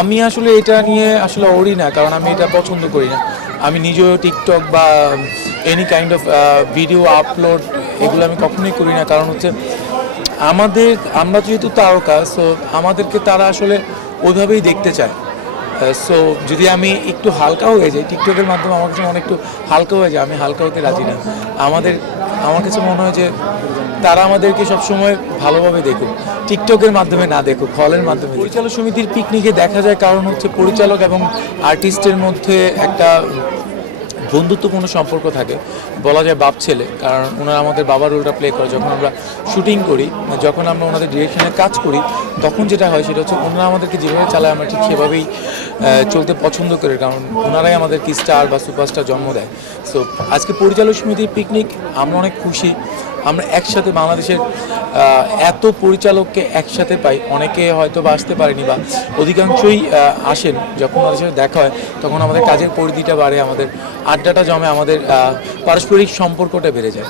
আমি আসলে এটা নিয়ে আসলে ওড়ি না, কারণ আমি এটা পছন্দ করি না। আমি নিজেও টিকটক বা any kind of video upload এগুলো আমি কখনোই করি না। কারণ হচ্ছে আমাদের, আমরা যেহেতু তারকা সো আমাদেরকে তারা আসলে ওইভাবেই দেখতে চায়। সো যদি আমি একটু হালকা হয়ে যাই টিকটকের মাধ্যমে আমার কাছে মনে একটু হালকা হয়ে যায়, আমি হালকা হতে রাজি না। আমাদের আমার কাছে মনে হয় যে তারা আমাদেরকে সবসময় ভালোভাবে দেখুক, টিকটকের মাধ্যমে না দেখুক হলের মাধ্যমে পরিচালক সমিতির পিকনিকে দেখা যায় কারণ হচ্ছে পরিচালক এবং আর্টিস্টের মধ্যে একটা বন্ধুত্বপূর্ণ সম্পর্ক থাকে। বলা যায় বাপ ছেলে, কারণ ওনারা আমাদের বাবার রোলটা প্লে করে। যখন আমরা শুটিং করি, যখন আমরা ওনাদের ডিরেকশনে কাজ করি, তখন যেটা হয় সেটা হচ্ছে ওনারা আমাদেরকে যেভাবে চালায়, আমরা ঠিক সেভাবেই চলতে পছন্দ করি, কারণ ওনারাই আমাদেরকে স্টার বা সুপারস্টার জন্ম দেয়। সো আজকে পরিচালক সমিতির পিকনিক আমরা অনেক খুশি। আমরা একসাথে বাংলাদেশের এত পরিচালককে একসাথে পাই। অনেকে হয়তো বা আসতে পারেনি বা অধিকাংশই আসেন। যখন আমাদের সাথে দেখা হয়, তখন আমাদের কাজের পরিধিটা বাড়ে, আমাদের আড্ডাটা জমে, আমাদের পারস্পরিক সম্পর্কটা বেড়ে যায়।